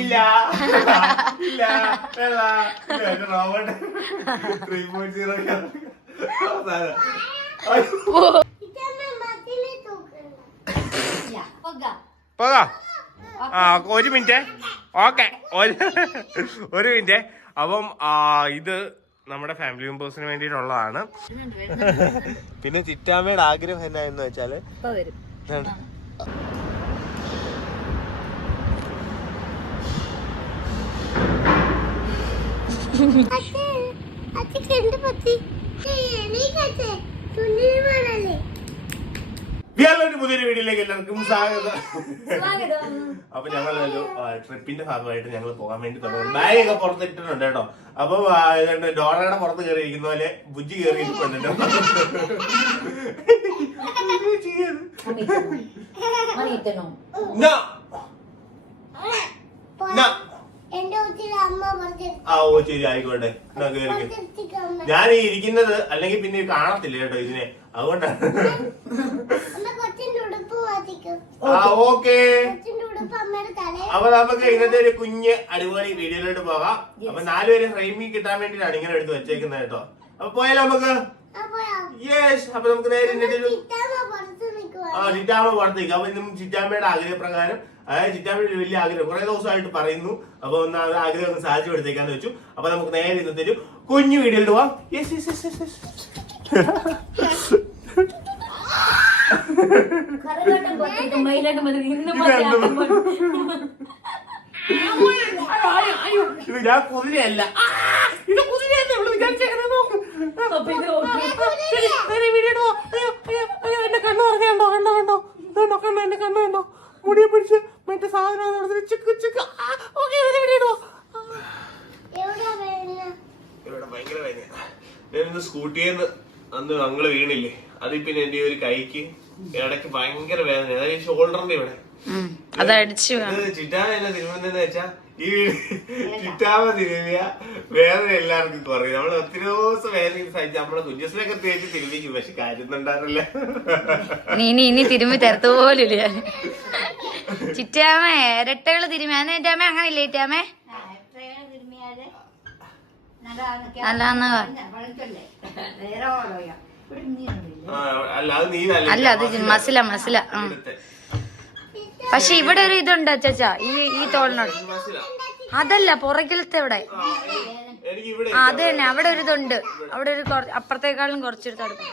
ഇല്ല ഇല്ല റോബോട്ട് 3.0 പോകാ. ആ ഒരു മിനിറ്റ്. ഓക്കെ ഒരു മിനിറ്റ്. അപ്പം ഇത് നമ്മുടെ ഫാമിലി മെമ്പേഴ്സിന് വേണ്ടിയിട്ടുള്ളതാണ്. പിന്നെ ചിറ്റാമ്മയുടെ ആഗ്രഹം എന്നാന്ന് വെച്ചാല് പുതിയൊരു വീഡിയോയിലേക്ക് എല്ലാവർക്കും സ്വാഗതം. അപ്പൊ ഞങ്ങളൊരു ട്രിപ്പിന്റെ ഭാഗമായിട്ട് ഞങ്ങൾ പോകാൻ വേണ്ടി തുടങ്ങി. ബാഗൊക്കെ പുറത്തിട്ടിട്ടുണ്ട് കേട്ടോ. അപ്പൊ ഡോറയുടെ പുറത്ത് കയറിയിരിക്കുന്ന പോലെ ബുജ്ജി കയറി ഇരിപ്പുണ്ട്. ആ ഓ ശരി ആയിക്കോട്ടെ. ഞാൻ ഈ ഇരിക്കുന്നത് അല്ലെങ്കിൽ പിന്നെ കാണത്തില്ല കേട്ടോ ഇതിനെ, അതുകൊണ്ടാണ്. ആ ഓക്കെ. അപ്പൊ നമുക്ക് ഇന്നത്തെ ഒരു കുഞ്ഞ് അടിപൊളി വീഡിയോയിലോട്ട് പോകാം. അപ്പൊ 4 പേര് ഫ്രെയിമിൽ കിട്ടാൻ വേണ്ടിട്ടാണ് ഇങ്ങനെ എടുത്ത് വെച്ചേക്കുന്നത് കേട്ടോ. അപ്പൊ പോയാലോ നമുക്ക്? യെസ്. അപ്പൊ നമുക്ക് നേരെ ചിറ്റാമ്മ പുറത്ത് നിൽക്കാം. അപ്പൊ ഇന്നും ചിറ്റാമ്മയുടെ ആഗ്രഹപ്രകാരം, അതായത് ചിറ്റാമ്മയുടെ വലിയ ആഗ്രഹം കുറെ ദിവസമായിട്ട് പറയുന്നു. അപ്പൊ ഒന്ന് അത് ആഗ്രഹം ഒന്ന് സാധിച്ചുപെടുത്തേക്കാന്ന് വെച്ചു. അപ്പൊ നമുക്ക് നേരെ ഇന്നത്തെ ഒരു കുഞ്ഞു വീഡിയോയിലോട്ട് പോവാം. Yes yes yes yes yes. ഇത് ഞാൻ കുതിരയല്ല, ഇത് കുതിരയല്ല. എന്റെ കണ്ണു പറഞ്ഞോ, കണ്ടോ കണ്ടോ കണ്ടോ കണ്ടോ എന്റെ കണ്ണു കണ്ടോ, മുടിയെ പിടിച്ച് മറ്റേ സാധനം ചിക്ക് ചിക്ക്. ഇവിടെ ഭയങ്കര വേദന. ഞാനിന്ന് സ്കൂട്ടിന്ന് അന്ന് ഞങ്ങള് വീണില്ലേ, അതിൽ പിന്നെ എന്റെ ഒരു കൈക്ക് ഇടയ്ക്ക് ഭയങ്കര വേദന, അതായത് ഷോൾഡറിന്റെ ഇവിടെ. ചിറ്റാമ എന്നെ തിരുമ്പെന്ന് വെച്ചാ ഈ ചിറ്റാമ തിരുമ്പിയ വേദന എല്ലാവർക്കും കുറയും. നമ്മള് ഒത്തിരി ദിവസം വേദന സഹിച്ച് നമ്മളെ കുഞ്ഞസിനൊക്കെ തേച്ച് തിരുമ്പിക്കും, പക്ഷെ കാര്യമൊന്നുണ്ടാറില്ല. ഇനി തിരുമ്പി തരത്ത് പോലില്ല ചിറ്റാമേ. ഇരട്ടകള് തിരുമ്മിയാന്ന് ചിറ്റാമേ, അങ്ങനെ ഇല്ലേ ചിറ്റാമേ? അല്ല അത് മസില മസില. പക്ഷെ ഇവിടെ ഒരു ഇതുണ്ട് ചച്ചാ, ഈ തോളിനോട്. അതല്ല പുറകിലത്തെ ഇവിടെ. അത് തന്നെ, അവിടെ ഒരു ഇതുണ്ട്. അവിടെ ഒരു അപ്പുറത്തേക്കാളും കുറച്ചൊരു തടുപ്പ്.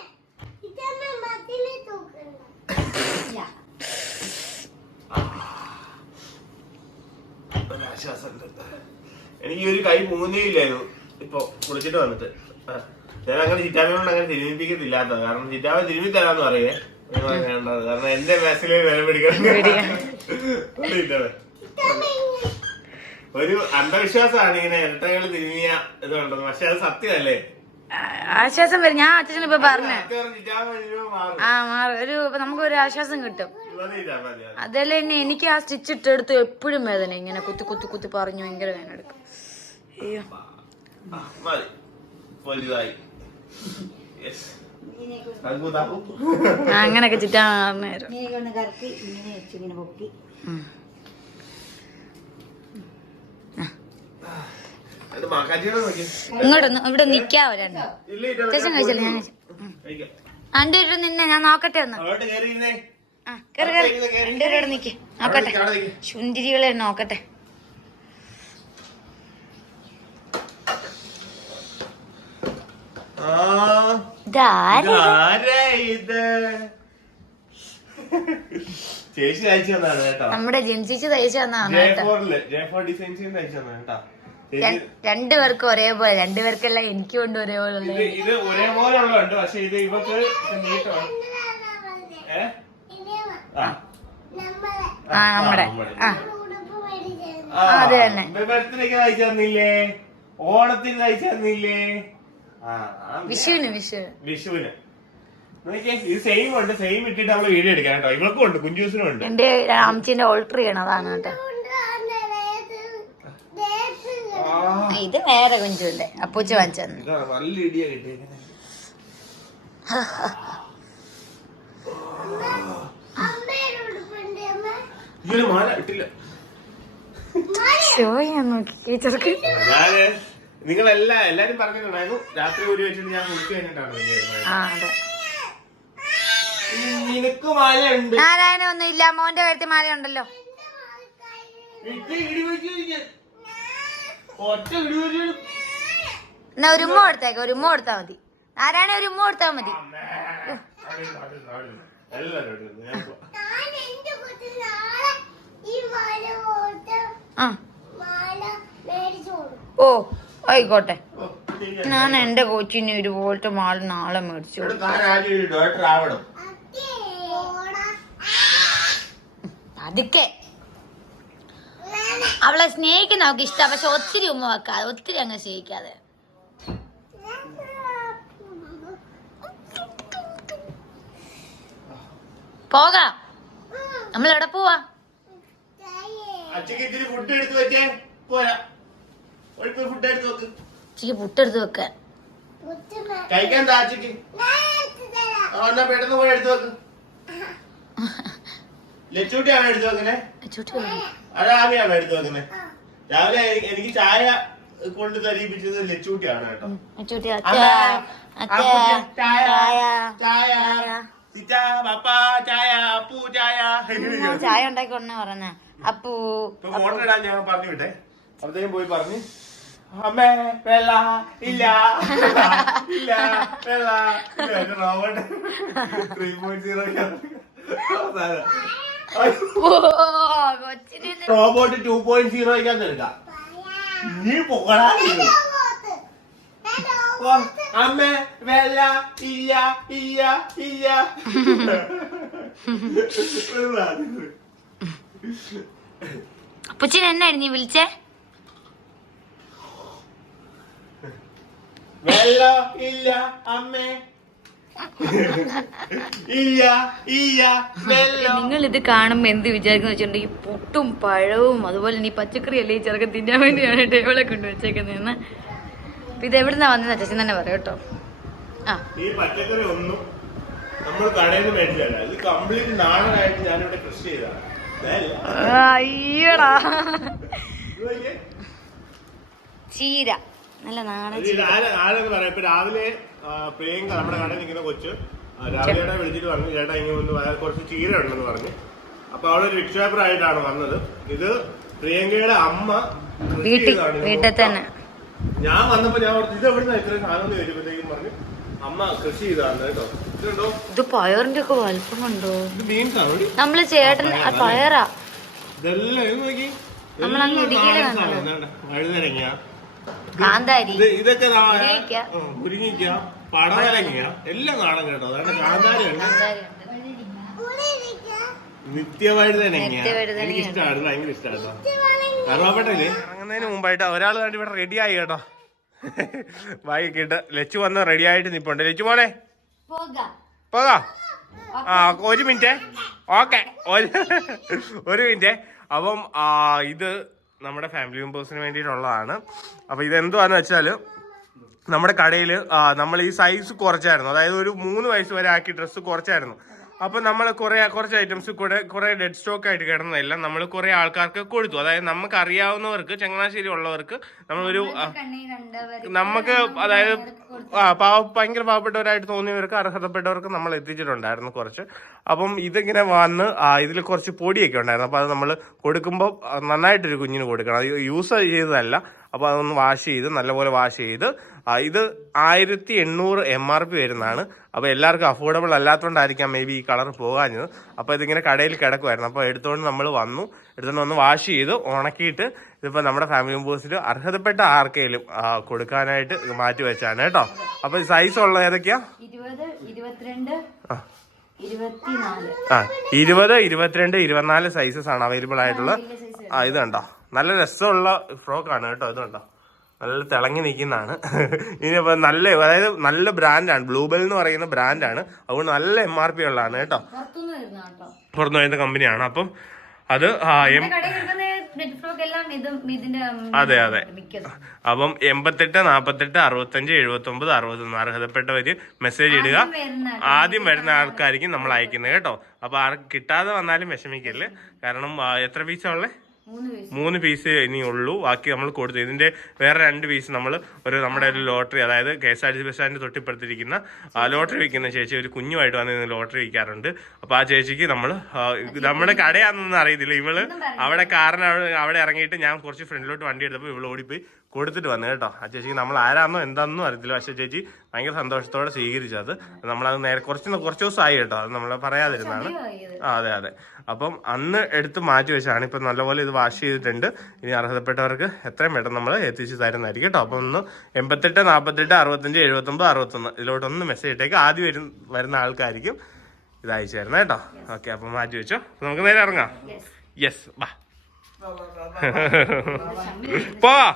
എനിക്ക് ഒരു കൈ മൂന്നേയില്ലായിരുന്നു ഇപ്പൊ കുളിച്ചിട്ട് വന്നിട്ട്. ഞാൻ അങ്ങനെ ചിറ്റാമ്മയോട് അങ്ങനെ തിരുമിപ്പിക്കത്തില്ലാത്ത കാരണം ചിറ്റാമ്മ തിരുമി തരാന്ന് പറയേ വേണ്ടത്. കാരണം എന്റെ മാസിലെ വില പിടിക്കണം. ഒരു അന്ധവിശ്വാസമാണ് ഇങ്ങനെ ഇരട്ടകള് തിരുമിയ ഇത് കണ്ടത്, പക്ഷെ അത് സത്യമല്ലേ? ആശ്വാസം വരും. ഞാൻ അച്ഛനും ഇപ്പൊ പറഞ്ഞേ ഒരു നമുക്കൊരു ആശ്വാസം കിട്ടും. അതല്ലേ തന്നെ എനിക്ക് ആ സ്റ്റിച്ച് ഇട്ടെടുത്ത് എപ്പോഴും വേദന, ഇങ്ങനെ കുത്തി കുത്തി കുത്തി പറഞ്ഞു ഭയങ്കര വേദന എടുക്കും. അയ്യോ അങ്ങനൊക്കെ ചിറ്റാ ഇങ്ങോട്ടൊന്ന് ഇവിടെ നിക്കാവോ? ചേച്ചൻ കഴിച്ചല്ലേ? ഞാൻ രണ്ടുപേരും നിന്നെ ഞാൻ നോക്കട്ടെ ഒന്ന്. രണ്ടുപേരോട് നിക്ക് നോക്കട്ടെ, ശുന്തിരികളെ നോക്കട്ടെ. ചേച്ചി അയച്ചു തന്നാണ് കേട്ടോ, നമ്മുടെ ജെൻസിച്ച് തയ്ച്ചു തന്നാണ് കേട്ടോ. രണ്ടുപേർക്കും ഒരേപോലെ, രണ്ടുപേർക്കല്ല എനിക്കും ഉണ്ട് ഒരേപോലെ. ഇത് ഒരേപോലെ ഉള്ളുണ്ട്, പക്ഷെ ഇത് ഇവക്ക് നമ്മുടെ അത് തന്നെ. ബർത്ത്ഡേക്ക് തയ്ച്ചു തന്നില്ലേ, ഓണത്തിന് തയ്ച്ചു തന്നില്ലേ, വിഷുവിന്. ഇത് സെയിം ഉണ്ട്, സെയിം ഇട്ടിട്ട് നമ്മള് വീഡിയോ എടുക്കാൻ കേട്ടോ. ഇവൾക്കും ഉണ്ട്, കുഞ്ചൂസിനും ഉണ്ട്. എന്റെ അമ്മച്ചിന്റെ ഓൾട്ടർ ചെയ്യണം, അതാണ് കേട്ടോ. ഇത് വേറെ കുഞ്ചുണ്ട്, അപ്പൂച്ച വാങ്ങിച്ചു. നല്ല ഇടിയാ കിട്ടിയത്. ഇതൊരു മാല ഇട്ടില്ല. നോക്കി ഞാന് എല്ലാരും പറഞ്ഞിട്ടുണ്ടായിരുന്നു രാത്രി ഊരി വെച്ചിട്ട് ഞാൻ കുളിച്ചു കഴിഞ്ഞിട്ടാണ് നിനക്ക് മഴയുണ്ട്. നാരായണ ഒന്നും ഇല്ല, മോന്റെ കഴുത്തി മാല ഉണ്ടല്ലോ. എന്നാ ഒരു ഉമ്മ കൊടുത്തേക്ക, ഒരു ഉമ്മ കൊടുത്താ മതി. നാരായണ ഒരു ഉമ്മ കൊടുത്താ മതി. ഓ ആയിക്കോട്ടെ, ഞാൻ എന്റെ കൊച്ചിന് ഒരു പോലത്തെ മാല നാളെ മേടിച്ചു. അതൊക്കെ അവളെ സ്നേഹിക്കുന്ന അവൾക്ക് ഇഷ്ടം, പക്ഷെ ഒത്തിരി ഉമ്മ വെക്കാതെ, ഒത്തിരി അങ്ങ് സ്നേഹിക്കാതെ. പോകാം, നമ്മൾ എവിടെ പോവാ? ഉച്ചക്ക് പുട്ടെടുത്ത് വെക്കാൻ കഴിക്കാൻ താച്ചക്ക് പെട്ടെന്ന് പോയി എടുത്തു വെക്ക്. ലച്ചൂട്ടിയാണോ എടുത്തു വെക്കുന്നേ? അതാമിയാണോ എടുത്തു വെക്കുന്നേ? രാവിലെ എനിക്ക് ചായ കൊണ്ട് തരീപ്പിച്ചത് ലച്ചൂട്ടിയാണ് കേട്ടോ. ചായ ഉണ്ടാക്കിക്കൊണ്ടേ പറഞ്ഞ അപ്പൂ. മോട്ടർ ഇടാൻ ഞാൻ പറഞ്ഞു വിട്ടെ, അപ്പോഴത്തേക്കും പോയി പറഞ്ഞു അമ്മേ വെള്ള ഇല്ല ഇല്ല വെള്ള റോബോട്ട് 3.0 റോബോട്ട് 2.0 എടുക്കാം. നീ പോകടാ. അമ്മേ വെള്ള ഇല്ല ഇല്ല ഇല്ല. അപ്പച്ചൻ എന്നായിരുന്നു നീ വിളിച്ചേ? വെള്ളം ഇല്ല അമ്മേ ഇല്ല ഇല്ല വെള്ളം. നിങ്ങൾ ഇത് കാണുമ്പോ എന്ത് വിചാരിക്കുന്ന വെച്ചിട്ടുണ്ടെങ്കിൽ പുട്ടും പഴവും അതുപോലെ നീ പച്ചക്കറി അല്ലേ ഈ ചെറുക്കൻ തിന്നാൻ വേണ്ടിയാണ് ടേബിളെ കൊണ്ട് വെച്ചേക്കുന്നതെന്ന്. അപ്പൊ ഇത് എവിടുന്നാ വന്നത് അച്ഛൻ തന്നെ പറയാം കേട്ടോ. ഈ പച്ചക്കറി ഒന്നും നമ്മൾ കടയിൽ നിന്ന് മേടിച്ചല്ല, ഇത് കംപ്ലീറ്റ് നാടനായിട്ട് ഞാനിവിടെ കൃഷി ചെയ്തതാണ്. അയ്യടാ ചീര നല്ല നാടൻ. ആരെന്ന് പറയാം, ഇപ്പൊ രാവിലെ പ്രിയങ്ക നമ്മുടെ കടയിൽ നിൽക്കുന്ന കൊച്ച് രാവിലെ വിളിച്ചിട്ട് പറഞ്ഞു ചേട്ടാ ഇങ്ങനെ ഒന്ന് കുറച്ച് ചീര ഉണ്ടെന്ന് പറഞ്ഞു. അപ്പൊ അവളൊരു വിക്ഷേപറായിട്ടാണ് വന്നത്. ഇത് പ്രിയങ്കയുടെ അമ്മ വീട്ടിൽ തന്നെ. ഞാൻ വന്നപ്പോ ഞാൻ ഇത് എവിടുന്ന ഇത്ര സാധനം എന്ന് ചോദിച്ചപ്പോഴത്തേക്കും പറഞ്ഞു അമ്മ കൃഷി ചെയ്താണ് കേട്ടോ. ഇതുണ്ടോ? ഇത് പയറിന്റെ ഒക്കെ വലുപ്പം കണ്ടോ? ഇത് ബീൻസ് ആണ് നമ്മള് ചേട്ടൻ പയറാ. ഇതെല്ലാം ഇത് നോക്കി, നമ്മളങ്ങ് ഇടുക്കിയില് വഴുതനങ്ങ, കാന്താരി, ഇതൊക്കെ മുരിങ്ങിക്ക, പടവലങ്ങ എല്ലാം കാണാൻ കേട്ടോ. അതാണ് കാന്താരി നിത്യവഴുതനങ്ങ. എനിക്ക് ഇഷ്ടമാണ്, ഭയങ്കര ഇഷ്ടമാണ്. കറുവാപ്പട്ടയില് ഇറങ്ങുന്നതിന് മുമ്പായിട്ട് ഒരാൾ കണ്ട് ഇവിടെ റെഡി ആയി കേട്ടോ. വൈകിട്ട് ലച്ചു വന്ന് റെഡി ആയിട്ട് നിപ്പുണ്ട്. ലച്ചു മോനെ പോകാം. ഒരു മിനിറ്റ്, ഓക്കെ ഒരു മിനിറ്റ്. അപ്പം ഇത് നമ്മുടെ ഫാമിലി മെമ്പേഴ്സിന് വേണ്ടിയിട്ടുള്ളതാണ്. അപ്പൊ ഇതെന്തുവാന്ന് വെച്ചാല് നമ്മുടെ കടയിൽ നമ്മൾ ഈ സൈസ് കുറച്ചായിരുന്നു, അതായത് ഒരു 3 വയസ്സ് വരെ ആക്കി ഡ്രസ്സ് കുറച്ചായിരുന്നു. അപ്പൊ നമ്മൾ കുറച്ച് ഐറ്റംസ് കുറെ ഡെഡ് സ്റ്റോക്ക് ആയിട്ട് കിടന്നതെല്ലാം നമ്മൾ കുറെ ആൾക്കാർക്ക് കൊടുത്തു. അതായത് നമുക്ക് അറിയാവുന്നവർക്ക്, ചങ്ങനാശ്ശേരി ഉള്ളവർക്ക് നമ്മളൊരു നമുക്ക് അതായത് ഭയങ്കര പാവപ്പെട്ടവരായിട്ട് തോന്നിയവർക്ക്, അർഹതപ്പെട്ടവർക്ക് നമ്മൾ എത്തിച്ചിട്ടുണ്ടായിരുന്നു കുറച്ച്. അപ്പം ഇതിങ്ങനെ വന്ന് ഇതിൽ കുറച്ച് പൊടിയൊക്കെ ഉണ്ടായിരുന്നു. അപ്പൊ അത് നമ്മൾ കൊടുക്കുമ്പോൾ നന്നായിട്ടൊരു കുഞ്ഞിന് കൊടുക്കണം. അത് യൂസ് ചെയ്തതല്ല. അപ്പൊ അതൊന്ന് വാഷ് ചെയ്ത് നല്ലപോലെ വാഷ് ചെയ്ത് ഇത് 1800 MRP വരുന്നതാണ്. അപ്പൊ എല്ലാവർക്കും അഫോർഡബിൾ അല്ലാത്തതുകൊണ്ടായിരിക്കാം മേ ബി ഈ കളർ പോകാഞ്ഞത്. അപ്പൊ ഇതിങ്ങനെ കടയിൽ കിടക്കുമായിരുന്നു. അപ്പൊ എടുത്തുകൊണ്ട് നമ്മൾ എടുത്തുകൊണ്ട് വന്ന് വാഷ് ചെയ്ത് ഉണക്കിയിട്ട് ഇതിപ്പോ നമ്മുടെ ഫാമിലി മെമ്പേഴ്സിൽ അർഹതപ്പെട്ട ആർക്കെങ്കിലും കൊടുക്കാനായിട്ട് മാറ്റി വെച്ചാണ് കേട്ടോ. അപ്പൊ സൈസ് ഉള്ള ഏതൊക്കെയാ? 20, 22, 24 സൈസസ് ആണ് അവൈലബിൾ ആയിട്ടുള്ളത്. ഇത് കണ്ടോ, നല്ല രസമുള്ള ഫ്രോക്കാണ് കേട്ടോ. ഇത് കണ്ടോ, നല്ല തിളങ്ങി നിൽക്കുന്നതാണ്. ഇനിയിപ്പോ അതായത് നല്ല ബ്രാൻഡാണ്, ബ്ലൂബെൽ എന്ന് പറയുന്ന ബ്രാൻഡാണ്. അതുകൊണ്ട് നല്ല MRP ഉള്ളതാണ് കേട്ടോ. പുറത്തു വരുന്ന കമ്പനിയാണ്. അപ്പം അത് അതെ. അപ്പം 88, 48, 65, 79, 61 അർഹതപ്പെട്ടവര് മെസ്സേജ് ഇടുക. ആദ്യം വരുന്ന ആൾക്കായിരിക്കും നമ്മൾ അയക്കുന്നത് കേട്ടോ. അപ്പൊ ആർക്ക് കിട്ടാതെ വന്നാലും വിഷമിക്കല്ലേ. കാരണം എത്ര പീസാ ഉള്ളേ? 3 പീസ് ഇനി ഉള്ളൂ. ബാക്കി നമ്മൾ കൊടുത്തു. ഇതിന്റെ വേറെ 2 പീസ് നമ്മൾ നമ്മുടെ ഒരു ലോട്ടറി, അതായത് KSRTC ബസ് സ്റ്റാൻഡിന് തൊട്ടിപ്പുറത്തിരിക്കുന്ന ലോട്ടറി വിൽക്കുന്ന ചേച്ചി ഒരു കുഞ്ഞുമായിട്ട് വന്ന് ലോട്ടറി വിൽക്കാറുണ്ട്. അപ്പോൾ ആ ചേച്ചിക്ക് നമ്മുടെ കടയാണെന്നൊന്നും അറിയത്തില്ല. ഇവള് അവിടെ അവിടെ ഇറങ്ങിയിട്ട് ഞാൻ കുറച്ച് ഫ്രണ്ടിലോട്ട് വണ്ടി എടുത്തപ്പോൾ ഇവള് ഓടിപ്പോയി കൊടുത്തിട്ട് വന്നു കേട്ടോ. ആ ചേച്ചിക്ക് നമ്മൾ ആരാന്നോ എന്താണെന്നും അറിയത്തില്ല. പക്ഷേ ചേച്ചി ഭയങ്കര സന്തോഷത്തോടെ സ്വീകരിച്ചത്. നമ്മളത് നേരെ കുറച്ച് ദിവസമായി കേട്ടോ. അത് നമ്മൾ പറയാതിരുന്നാണ്. അതെ. അപ്പം അന്ന് എടുത്ത് മാറ്റി വെച്ചാണ്. ഇപ്പം നല്ലപോലെ ഇത് വാഷ് ചെയ്തിട്ടുണ്ട്. ഇനി അർഹതപ്പെട്ടവർക്ക് എത്രയും പെട്ടെന്ന് നമ്മൾ എത്തിച്ച് തരുന്നതായിരിക്കും കേട്ടോ. അപ്പം 88 48 65 79 61 ഇതിലോട്ടൊന്ന് മെസ്സേജ് ഇട്ടേക്ക്. ആദ്യം വരുന്ന ആൾക്കായിരിക്കും ഇത് അയച്ചു തരുന്നത് കേട്ടോ. ഓക്കെ, അപ്പം മാറ്റി വെച്ചോ. നമുക്ക് നേരെ ഇറങ്ങാം. യെസ്, വാ പോവാ.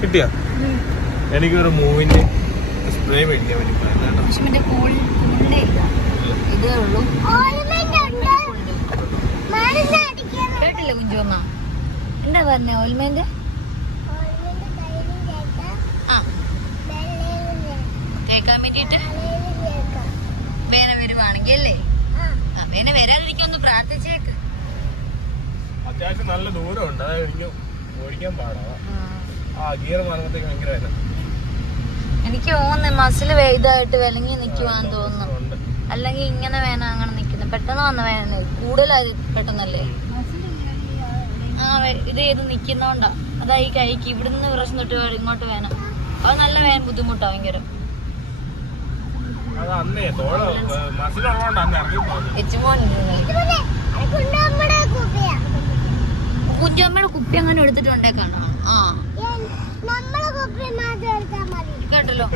കിട്ടിയോ? എനിക്കൊരു മൂവിന്റെ സ്പ്രേ മേടിക്കാൻ വേണ്ടി കേട്ടില്ല കുഞ്ചുമ്മ എന്താ പറഞ്ഞ? ഓൽമെന്റ് തേക്കാൻ വേണ്ടിട്ട് വേന വരുവാണെങ്കിൽ അല്ലേ? വേന വരാതിരിക്കൊന്ന് പ്രാർത്ഥിച്ചേക്ക്. അത്യാവശ്യം നല്ല ദൂരമുണ്ട്. അതായത് എനിക്ക് ഓടിക്കാൻ പാടാ. ഗിയർ മാറുമ്പോഴത്തേക്ക് ഭയങ്കര വേദന. എനിക്ക് തോന്നുന്നു മസിൽ ഇതായിട്ട് വിലങ്ങി നിക്കുവാന്ന് തോന്നുന്നു. അല്ലെങ്കിൽ ഇങ്ങനെ വേന അങ്ങനെ നിക്കുന്നു. പെട്ടെന്ന് വന്ന വേന കൂടുതലായി പെട്ടെന്നല്ലേ ഇത് ചെയ്ത് നിക്കുന്നോണ്ടാ. അതാ ഈ കൈക്ക് ഇവിടുന്ന് പ്രശ്നം തൊട്ട് ഇങ്ങോട്ട് വേണം. അത് നല്ല വേന ബുദ്ധിമുട്ടാ ഭയങ്കര. കുഞ്ചമ്മയുടെ കുപ്പി അങ്ങനെ എടുത്തിട്ടുണ്ടേ കാണോ? കേട്ടല്ലോ.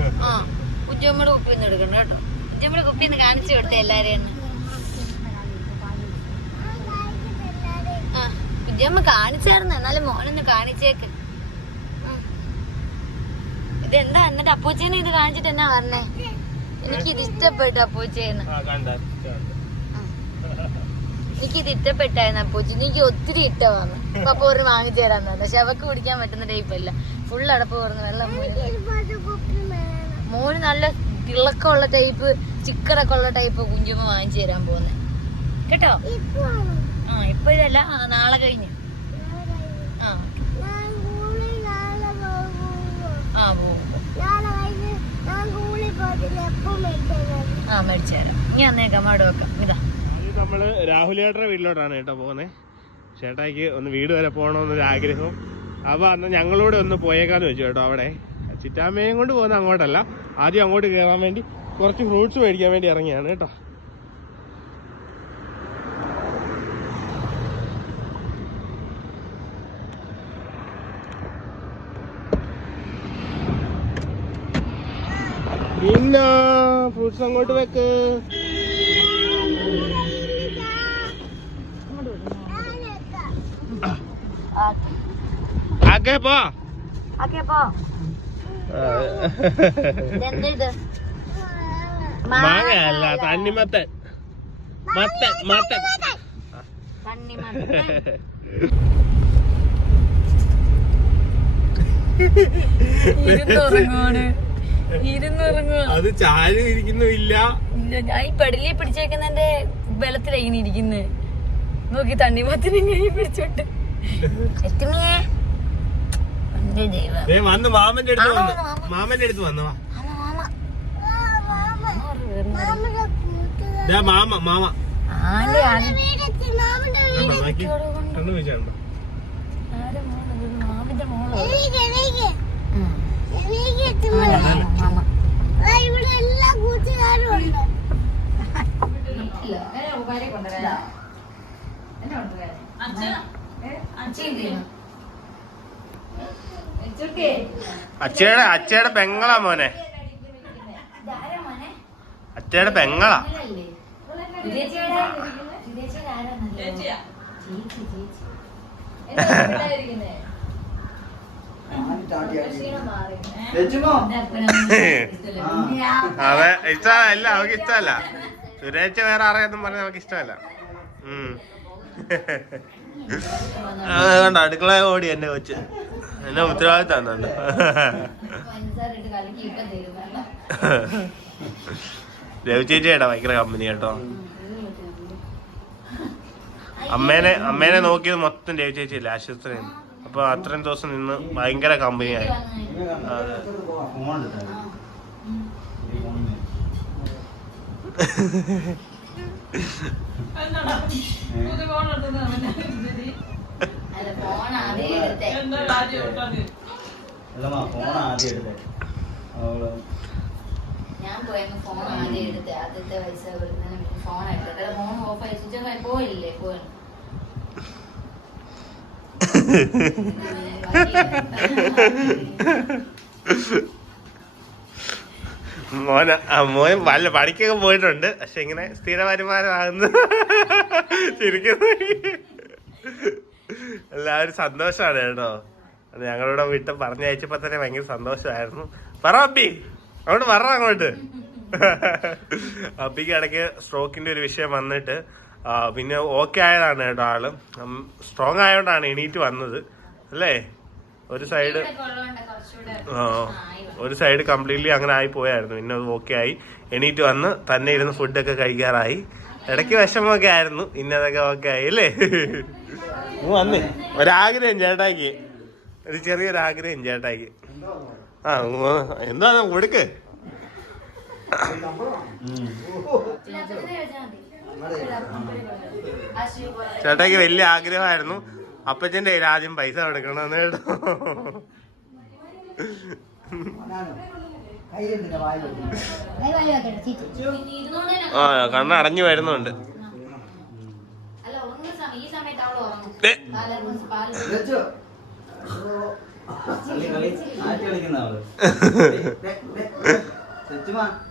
കുഞ്ചമ്മയുടെ കുപ്പി ഒന്നും എടുക്കണ്ട കേട്ടോ. കുഞ്ചമ്മയുടെ കുപ്പി ഒന്ന് കാണിച്ചു കൊടുത്തേ എല്ലാരെയും. കുഞ്ചമ്മ കാണിച്ചായിരുന്നു. എന്നാലും മോനൊന്ന് കാണിച്ചേക്ക്. ഇതെന്താ എന്നിട്ട് അപ്പൂച്ചേനെ ഇത് കാണിച്ചിട്ട് എന്നാ പറഞ്ഞേ? എനിക്കിത് ഇഷ്ടപ്പെട്ടു അപ്പൂച്ചേന്ന്. എനിക്കിത് ഇഷ്ടപ്പെട്ടായിരുന്നു അപ്പൂച്ചി. എനിക്ക് ഒത്തിരി ഇഷ്ടമാണ്. പപ്പ ഒരു വാങ്ങിച്ചു തരാൻ തന്നെ. പക്ഷെ അവക്ക് കുടിക്കാൻ പറ്റുന്ന ടൈപ്പല്ല. ഫുൾ അടപ്പ് പറഞ്ഞ വെള്ളം. മോന് നല്ല തിളക്കമുള്ള ടൈപ്പ്, ചിക്കറൊക്കെ ഉള്ള ടൈപ്പ് കുഞ്ചുമ്മ വാങ്ങിച്ചു തരാൻ പോകുന്നത് കേട്ടോ. ഇപ്പൊ ഇതല്ല, നാളെ കഴിഞ്ഞ്. മേടിച്ചു തരാം. ഇനി അന്നേക്കാം അവിടെ വെക്കാം. ഇതാ നമ്മള് രാഹുലേട്ടന്റെ വീട്ടിലോട്ടാണ് കേട്ടോ പോകുന്നത്. ചേട്ടായിക്ക് ഒന്ന് വീട് വരെ പോകണമെന്നൊരു ആഗ്രഹം. അപ്പൊ അന്ന് ഞങ്ങളോട് ഒന്ന് പോയേക്കാന്ന് വെച്ചു കേട്ടോ. അവിടെ ചിറ്റാമ്മയും കൊണ്ട് പോകുന്ന അങ്ങോട്ടല്ല, ആദ്യം അങ്ങോട്ട് കയറാൻ വേണ്ടി കുറച്ച് ഫ്രൂട്ട്സ് മേടിക്കാൻ വേണ്ടി ഇറങ്ങിയാണ് കേട്ടോ. പിന്നെ ഫ്രൂട്ട്സ് അങ്ങോട്ട് വെക്ക്. മാങ്ങയല്ല, തണ്ണിമത്തൻ. മത്തൻ അത് ചാരി ഇരിക്കുന്നില്ല. ഞാൻ ഈ പെടലിയെ പിടിച്ചേക്കുന്നതിന്റെ ബലത്തിലാ ഇങ്ങനെ ഇരിക്കുന്നത്. നോക്കി തണ്ണിമത്തനെ പിടിച്ചോട്ട് വന്ന് മാമന്റെ അടുത്ത് വന്നു. മാമ കണ്ണു വെച്ചാണ്ടോ? മാമിന്റെ മോളോ? ഇവിടെ എല്ലാ കൂട്ടുകാരും ഉണ്ട്. അച്ചയുടെ പെങ്ങളാ മോനെ. അച്ചയുടെ പെങ്ങളാ. അതെ, ഇഷ്ടമല്ല. അവർക്ക് ഇഷ്ടമല്ല. സുരേഷ് വേറെ ആരെയൊന്നും പറഞ്ഞ നമുക്ക് ഇഷ്ടമല്ല. അതുകൊണ്ട് അടുക്കള ഓടി എന്നെ വെച്ച് എന്നെ ഉത്തരവാദിത്തം തന്നുണ്ട്. രവി ചേച്ചിയായിട്ടാ ഭയങ്കര കമ്പനി കേട്ടോ. അമ്മേനെ നോക്കിയത് മൊത്തം രവി ചേച്ചിയില്ല ആശുപത്രിയിൽ. അപ്പൊ അത്രയും ദിവസം നിന്ന് ഭയങ്കര കമ്പനിയായി. അതെ. ഞാൻ പോയപ്പോ ഫോൺ ആദ്യം എടുത്ത് ആദ്യത്തെ പൈസ ഫോൺ എടുത്തത്. ഫോൺ ഓഫ് അയച്ചു പോയില്ലേ പോയി. മോൻ വല്ല പണിക്കൊക്കെ പോയിട്ടുണ്ട്. പക്ഷെ ഇങ്ങനെ സ്ഥിര വരുമാനമാകുന്നു. ശരിക്കും എല്ലാവരും സന്തോഷമാണ് കേട്ടോ. ഞങ്ങളുടെ വീട്ടിൽ പറഞ്ഞയച്ചപ്പോ തന്നെ ഭയങ്കര സന്തോഷമായിരുന്നു. പറ അബി, അങ്ങോട്ട് പറ അങ്ങോട്ട്. അബിക്ക് ഇടയ്ക്ക് സ്ട്രോക്കിന്റെ ഒരു വിഷയം വന്നിട്ട് പിന്നെ ഓക്കെ ആയതാണ് കേട്ടോ. ആള് സ്ട്രോങ് ആയതുകൊണ്ടാണ് എണീറ്റ് വന്നത് അല്ലേ. ഒരു സൈഡ് കംപ്ലീറ്റ്ലി അങ്ങനെ ആയി പോയായിരുന്നു. പിന്നെ അത് ഓക്കെ ആയി എണീറ്റ് വന്ന് തന്നെ ഇരുന്ന് ഫുഡൊക്കെ കഴിക്കാറായി. ഇടയ്ക്ക് വിഷമമൊക്കെ ആയിരുന്നു, ഇന്നതൊക്കെ ഓക്കെ ആയി അല്ലേ. വന്നേ ഒരാഗ്രഹം ചേട്ടായിക്ക്, ഒരു ചെറിയൊരാഗ്രഹം ചേട്ടായിക്ക്. എന്താ കൊടുക്ക്. ചേട്ടായിക്ക് വലിയ ആഗ്രഹമായിരുന്നു അപ്പച്ചന്റെ കയ്യിൽ ആദ്യം പൈസ കൊടുക്കണമെന്ന് കേട്ടോ. കണ്ണ് അടഞ്ഞു വരുന്നുണ്ട്.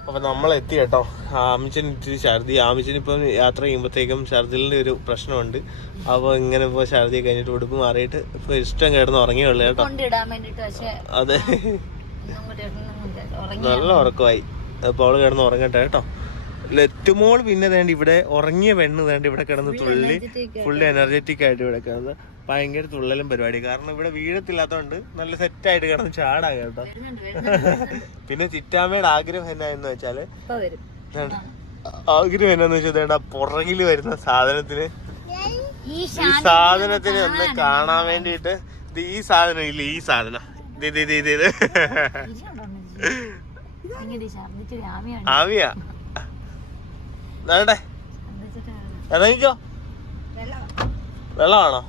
അപ്പൊ നമ്മളെത്തി കേട്ടോ. ആമിച്ചന് ഇത്തിരി ഛർദി. ആമിച്ചന് ഇപ്പം യാത്ര ചെയ്യുമ്പോഴത്തേക്കും ഛർദിലിന്റെ ഒരു പ്രശ്നമുണ്ട്. അപ്പൊ ഇങ്ങനെ ഇപ്പൊ ഛർദി കഴിഞ്ഞിട്ട് ഉടുപ്പ് മാറിയിട്ട് ഇപ്പൊ ഇഷ്ടം കിടന്ന് ഉറങ്ങിയുള്ളു കേട്ടോ. അതെ, നല്ല ഉറക്കമായി. അപ്പൊ അവള് കിടന്ന് ഉറങ്ങട്ടെ കേട്ടോ. ലെറ്റുമോൾ പിന്നെ വേണ്ടി ഇവിടെ ഉറങ്ങിയ പെണ്ണ് വേണ്ടി ഇവിടെ കിടന്ന് തുള്ളി ഫുള്ളി എനർജറ്റിക് ആയിട്ട് ഇവിടെ കിടന്ന് ഭയങ്കര തുള്ളലും പരിപാടി. കാരണം ഇവിടെ വീഴത്തില്ലാത്തോണ്ട് നല്ല സെറ്റായിട്ട് കിടന്ന് ചാടാ കേട്ടോ. പിന്നെ ചിറ്റാമ്മയുടെ ആഗ്രഹം എന്നാന്ന് വെച്ചാല് പുറകില് വരുന്ന സാധനത്തിന് ഒന്ന് കാണാൻ വേണ്ടിട്ട് ഈ സാധനം ഇല്ല, ഈ സാധനം ഇത് ആവിയാ. ഇറങ്ങിക്കോ. വെള്ളമാണോ?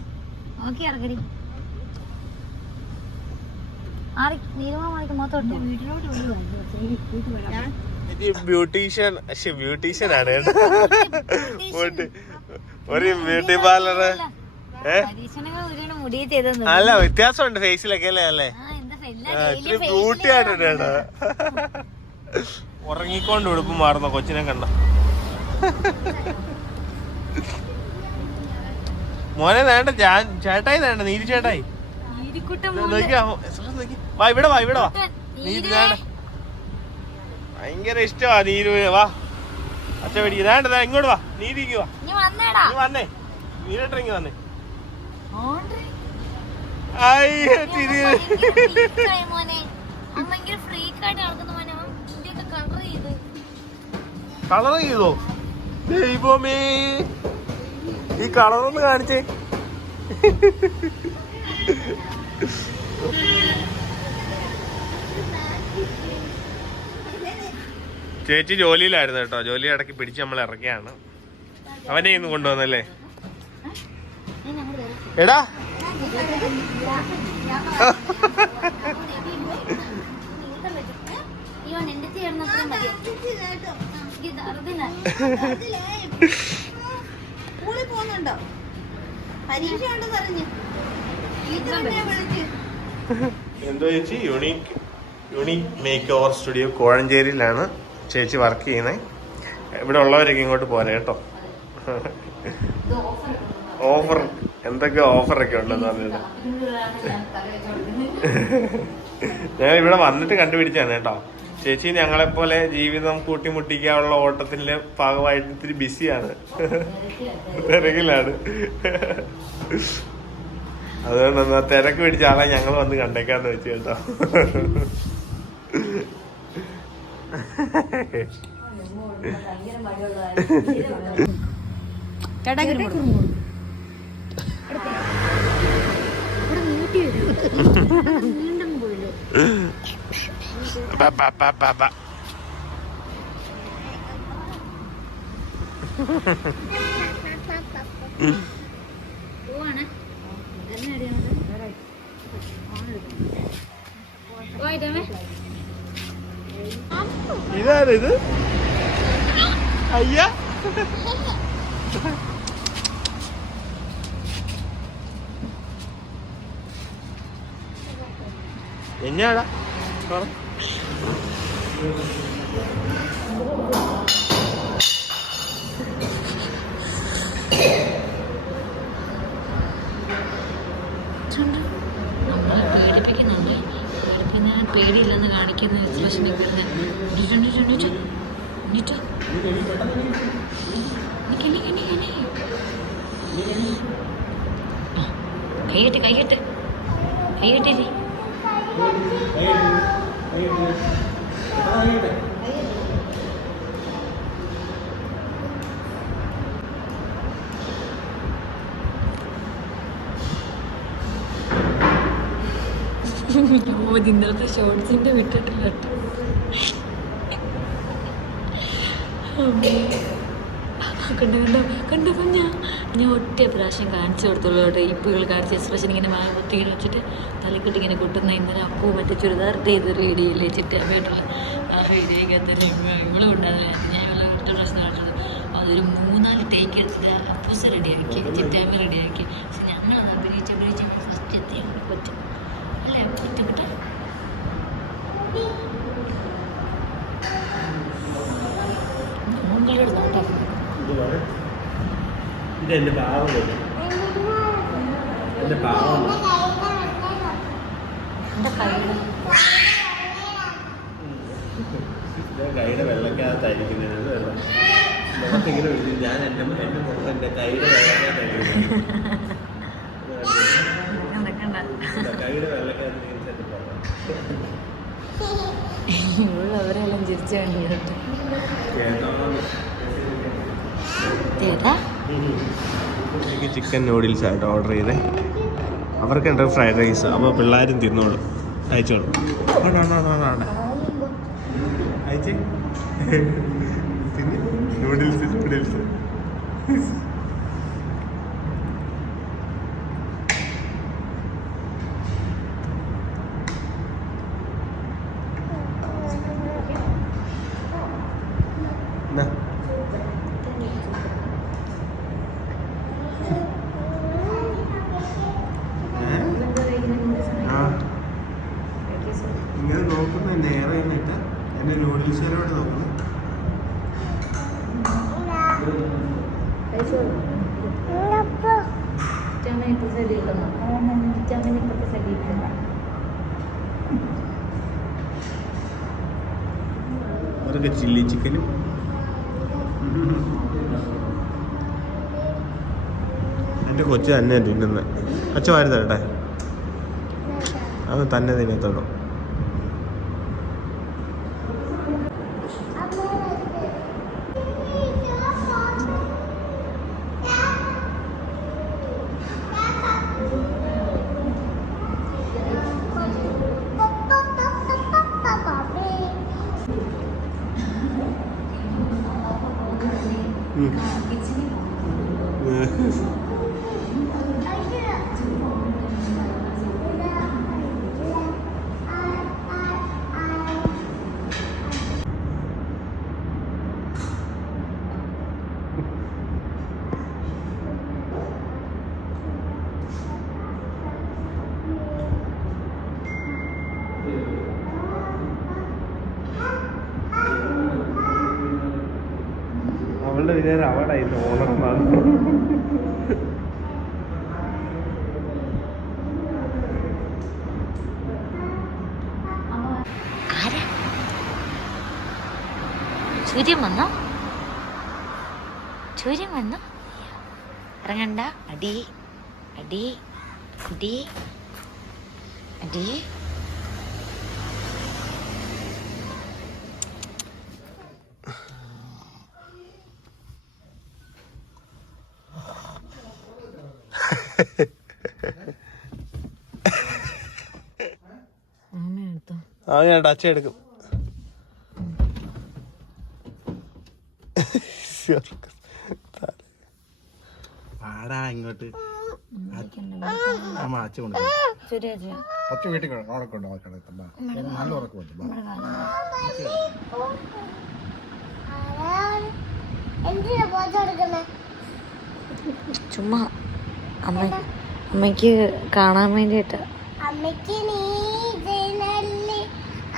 ബ്യൂട്ടീഷ്യൻ ആണ് ഒരു ബ്യൂട്ടി പാർലറ്. അല്ല വ്യത്യാസമുണ്ട് ഫേസിലൊക്കെ അല്ലേ. അല്ലേ ഇത്തിരി ബ്യൂട്ടി ആയിട്ടുണ്ട് കേട്ടോ. ഉറങ്ങിക്കൊണ്ട് ഉടുപ്പ് മാറുന്ന കൊച്ചിനെ കണ്ട. മോനെ വേണ്ട ചേട്ടായി വേണ്ട, നീതി ചേട്ടായി. വാ ഇവിടെ വാ, ഇവിടെ വാ. നീതി വേണ്ട, ഭയങ്കര ഇഷ്ടമാ നീര്. വാ അച്ഛ പിടിക്കുക. വേണ്ട ഇങ്ങോട്ട് വാ, നീതിക്ക് വാ. വന്നേ നീരട്ടിങ്ങി വന്നേ. കളർ ചെയ്തോ ദൈവമേ, ഈ കളറൊന്ന് കാണിച്ചേ. ചേച്ചി ജോലിയിലായിരുന്നു കേട്ടോ. ജോലി ഇടയ്ക്ക് പിടിച്ച് നമ്മൾ ഇറക്കിയാണ്. അവനെ ഇന്ന് കൊണ്ടുവന്നല്ലേ. എടാ എന്തോ ചേച്ചി യുണീക് മേക്ക് ഓവർ സ്റ്റുഡിയോ കോഴഞ്ചേരിയിലാണ് ചേച്ചി വർക്ക് ചെയ്യുന്നത്. ഇവിടെ ഉള്ളവരൊക്കെ ഇങ്ങോട്ട് പോരെ കേട്ടോ. ഓഫർ എന്തൊക്കെ ഓഫറൊക്കെ ഉണ്ടെന്ന് പറഞ്ഞത് ഞാൻ ഇവിടെ വന്നിട്ട് കണ്ടുപിടിച്ചാണ് കേട്ടോ. ചേച്ചി ഞങ്ങളെപ്പോലെ ജീവിതം കൂട്ടിമുട്ടിക്കാനുള്ള ഓട്ടത്തിന്റെ ഭാഗമായിട്ട് ഇത്തിരി ബിസിയാണ്, തിരക്കിലാണ്. അതുകൊണ്ട് തിരക്ക് പിടിച്ച ആളെ ഞങ്ങൾ വന്ന് കണ്ടേക്കാന്ന് വെച്ച് കേട്ടോ. വീണ്ടും പുല്ല്. പോവാണ്. ഇതാണിത്. അയ്യ എന്നാടാ പേടിപ്പിക്കുന്നുണ്ട്. പേടിയില്ലെന്ന് കാണിക്കുന്ന എക്സ്പ്രഷനൊക്കെ കൈകെട്ട് കൈകെട്ട് കൈകെട്ടില്ലേ. ഇന്നലത്തെ ഷോർട്സിന്റെ വിട്ടിട്ടില്ല കേട്ടോ. കണ്ടോ കണ്ടോ കണ്ടോ ഞാൻ ഒറ്റ പ്രാവശ്യം കാണിച്ചു കൊടുത്തുള്ളൂ കേട്ടോ. ഇപ്പുകൾ കാണിച്ച എക്സ്പ്രഷൻ ഇങ്ങനെ കുത്തി വെച്ചിട്ട് തലക്കെട്ട് ഇങ്ങനെ കൊട്ടുന്ന ഇന്നലെ അപ്പൂ മറ്റേ ചുരിദാറിട്ട് ചെയ്ത് റേഡിയോയില്ലേ ചിറ്റാമ്മയായിട്ടുള്ള ആ റേഡിയോക്കകത്തല്ലേ ഇവളും ഉണ്ടാവില്ല. ഞാൻ ഇവളെ ഒറ്റ പ്രാവശ്യം കാണിച്ചത് അതൊരു 3-4 ടേക്ക് എടുത്തിട്ട് അപ്പൂസ് റെഡിയാക്കി ചിറ്റാമ്മ റെഡിയാക്കി. പക്ഷെ ഞങ്ങളത് അഭിനയിച്ച് ഫസ്റ്റ് എത്തി പറ്റും അല്ലേ പറ്റും കേട്ടോ. ഇതെന്റെ പാവം എന്റെ പാവം കൈയുടെ വെള്ളക്കകത്തായിരിക്കുന്നത്. നമുക്കിങ്ങനെ വിളിച്ചു ഞാൻ എന്റെ മുഖം എന്റെ കൈയുടെ വെള്ളക്കകത്തായിരിക്കും. കൈയുടെ വെള്ളക്കകത്ത് അവരെല്ലാം ചിരിച്ചു കണ്ടിട്ട് എനിക്ക് ചിക്കൻ നൂഡിൽസ് ആയിട്ട് ഓർഡർ ചെയ്തേ. അവർക്കുണ്ട് ഫ്രൈഡ് റൈസ്. അപ്പോൾ പിള്ളേരും തിന്നോളൂ. അയച്ചോളൂ. അയച്ചേ നൂഡിൽസ് നൂഡിൽസ്. ഇങ്ങനെ നോക്കുന്ന നേരെ കഴിഞ്ഞിട്ട് എന്നെ നൂഡിൽസിനോട് നോക്കുന്നു. അവർക്ക് ചില്ലി ചിക്കനും എൻ്റെ കൊച്ചു തന്നെ തിന്നുന്നത്. അച്ഛ വാരി തരട്ടെ. അത് തന്നെ തിന്നത്തുള്ളൂ. അവളുടെ വിചാരം അവളായിരുന്നു ഓണർന്നാണ്. സൂര്യൻ വന്നോ ഇറങ്ങണ്ട. അടി അടി അടി അടി. അവൻ ടച്ച് എടുക്കും. പാടാ ഇങ്ങോട്ട് നല്ല ഉറക്കം എന്തിനാ പോച്ച കൊടുക്കുന്നേ? ചുമ്മാ അമ്മയ്ക്ക് കാണാൻ വേണ്ടിയിട്ട്. അമ്മയ്ക്ക് നീ ജനല്ലി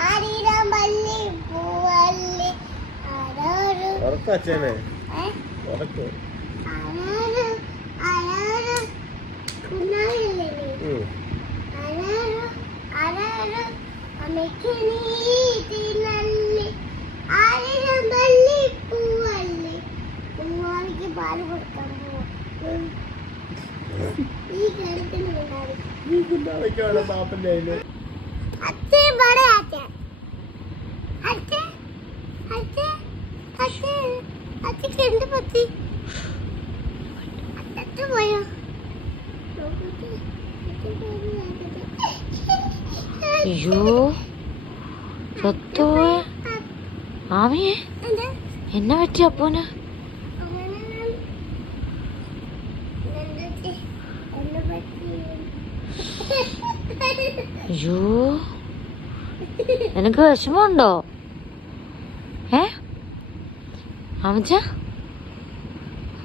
ആരിടാൻ പള്ളി പൂവല്ലി ആരോരു ഉറക്കച്ചനെ ആരോരു കുഞ്ഞായില്ലേ നീ ആരോരു ആരോരു അമ്മയ്ക്ക് നീ ജനല്ലി ആരിടാൻ പള്ളി പൂവല്ലി കുഞ്ഞാലിക്ക് പാല് കൊടുക്കാൻ പോവാ. ഈ കളിക്കുന്ന अच्छे बड़े आते हैं अच्छे अच्छे अच्छे अच्छे किंड पति अच्छे बोलो അയ്യോ ചത്തോ ആമിയെ എന്നെ പറ്റി അപ്പോന്? അയ്യോ നിനക്ക് വിഷമമുണ്ടോ? അമ്മച്ച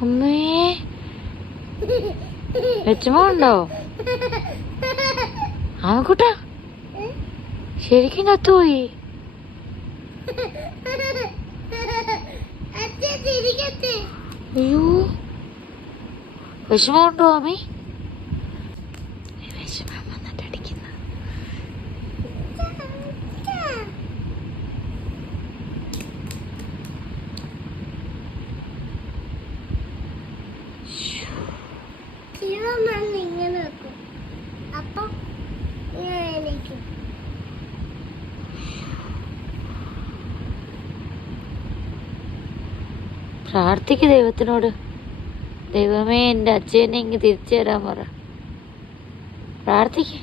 അമ്മേ വിഷമമുണ്ടോ? ആമക്കുട്ട ശരിക്കും ചത്തുപോയി. അയ്യോ വിഷമമുണ്ടോ ആമി? വിഷമം വന്നിട്ട് അടിക്കുന്ന ഇങ്ങനെ വെക്കും അപ്പൊ ഇങ്ങനെ പ്രാർത്ഥിക്ക് ദൈവത്തിനോട്. ദൈവമേ എൻ്റെ അച്ഛനെ ഇങ്ങ് തിരിച്ചു തരാൻ പറ. പ്രാർത്ഥിക്ക്.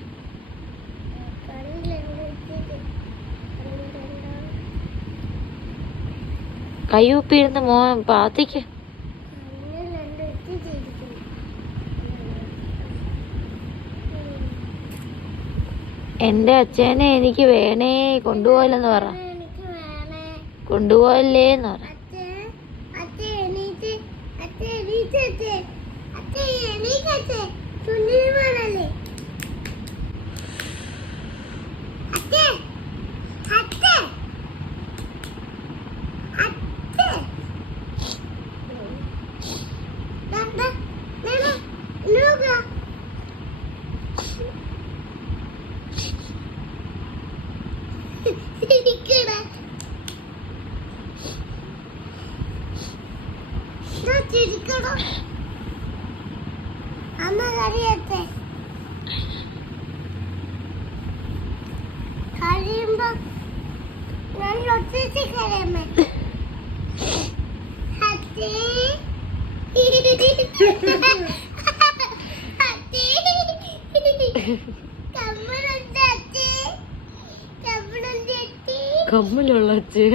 കയ്യൂപ്പിയിരുന്ന് പ്രാർത്ഥിക്ക്. എൻ്റെ അച്ഛനെ എനിക്ക് വേണേ കൊണ്ടുപോയില്ലെന്ന് പറ. കൊണ്ടുപോയല്ലേന്ന് പറ. അമ്മ കറിയത്തെ കഴിയുമ്പോ ഞാൻ ഒത്തിരി കറിയമ്മേ കമ്മലുള്ള അച്ഛൻ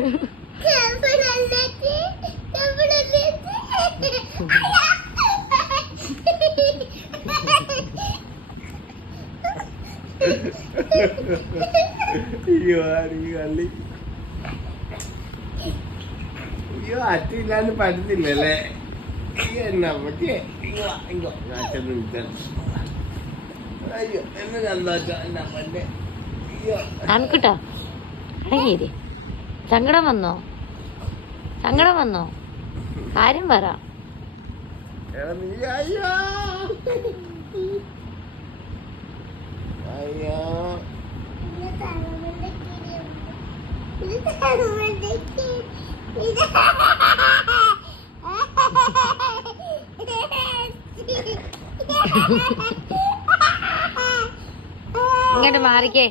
അയ്യോ അച്ഛനില്ലാണ്ട് പറ്റത്തില്ലല്ലേ. നമുക്ക് അച്ഛൻ അയ്യോ എന്നെ സന്തോഷം എന്റെ അമ്മന്റെ. ആൺകുട്ടാ അടങ്ങിയിരി. സങ്കടം വന്നോ? സങ്കടം വന്നോ? കാര്യം പറ. അയ്യോ അയ്യോ ഇങ്ങോട്ട് മാറിക്കേ.